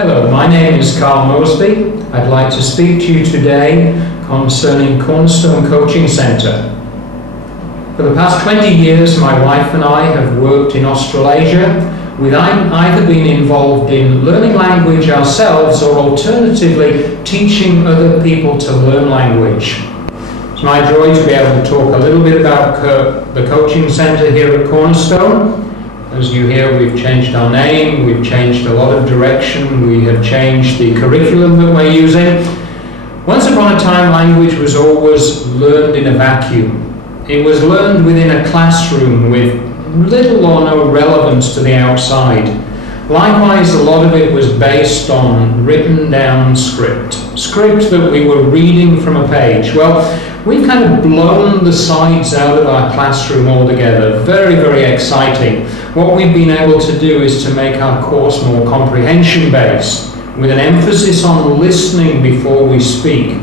Hello, my name is Carl Mosby. I'd like to speak to you today concerning Cornerstone Coaching Centre. For the past 20 years, my wife and I have worked in Australasia. We've either been involved in learning language ourselves or alternatively teaching other people to learn language. It's my joy to be able to talk a little bit about the coaching centre here at Cornerstone. As you hear, we've changed our name, we've changed a lot of direction, we have changed the curriculum that we're using. Once upon a time, language was always learned in a vacuum. It was learned within a classroom with little or no relevance to the outside. Likewise, a lot of it was based on written down script that we were reading from a page. Well, we've kind of blown the sides out of our classroom altogether. Very, very exciting. What we've been able to do is to make our course more comprehension-based, with an emphasis on listening before we speak.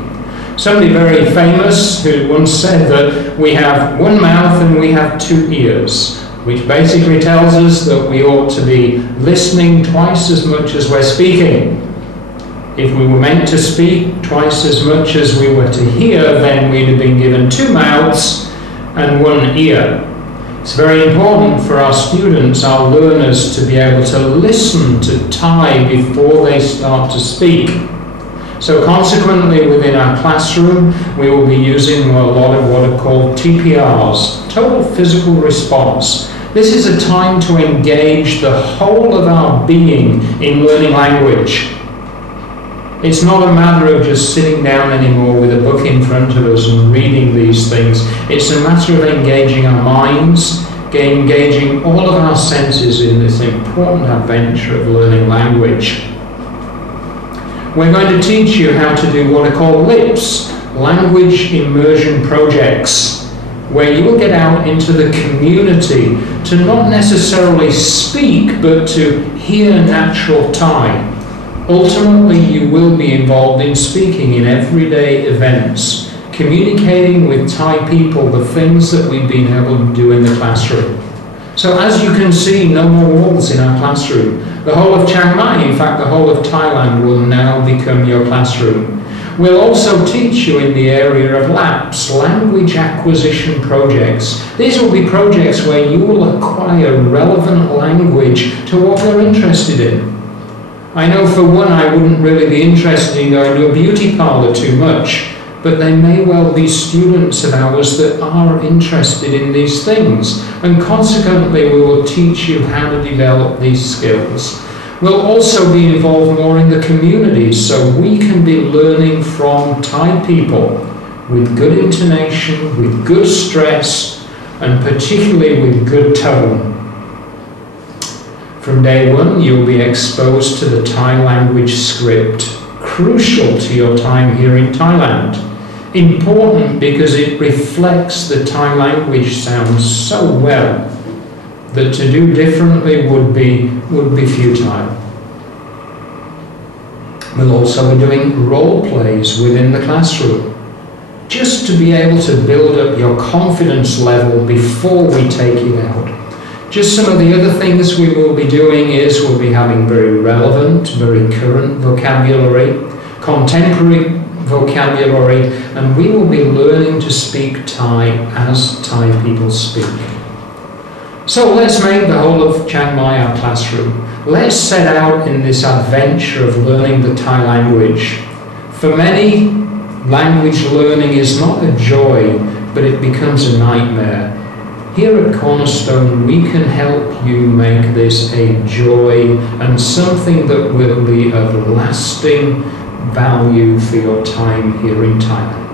Somebody very famous who once said that we have one mouth and we have two ears, which basically tells us that we ought to be listening twice as much as we're speaking. If we were meant to speak twice as much as we were to hear, then we'd have been given two mouths and one ear. It's very important for our students, our learners, to be able to listen to Thai before they start to speak. So consequently, within our classroom, we will be using a lot of what are called TPRs, total physical response. This is a time to engage the whole of our being in learning language. It's not a matter of just sitting down anymore with a book in front of us and reading these things. It's a matter of engaging our minds, engaging all of our senses in this important adventure of learning language. We're going to teach you how to do what are called LIPs, language immersion projects, where you will get out into the community to not necessarily speak, but to hear natural Thai. Ultimately, you will be involved in speaking in everyday events, communicating with Thai people the things that we've been able to do in the classroom. So as you can see, no more walls in our classroom. The whole of Chiang Mai, in fact the whole of Thailand, will now become your classroom. We'll also teach you in the area of LAPs, language acquisition projects. These will be projects where you will acquire relevant language to what you're interested in. I know for one I wouldn't really be interested in going to a beauty parlour too much, but there may well be students of ours that are interested in these things, and consequently we will teach you how to develop these skills. We'll also be involved more in the community, so we can be learning from Thai people with good intonation, with good stress, and particularly with good tone. From day one, you'll be exposed to the Thai language script, crucial to your time here in Thailand. Important because it reflects the Thai language sounds so well that to do differently would be futile. We'll also be doing role plays within the classroom, just to be able to build up your confidence level before we take it out. Just some of the other things we will be doing is we'll be having very relevant, very current vocabulary, contemporary vocabulary, and we will be learning to speak Thai as Thai people speak. So let's make the whole of Chiang Mai our classroom. Let's set out in this adventure of learning the Thai language. For many, language learning is not a joy, but it becomes a nightmare. Here at Cornerstone, we can help you make this a joy and something that will be of lasting value for your time here in Thailand.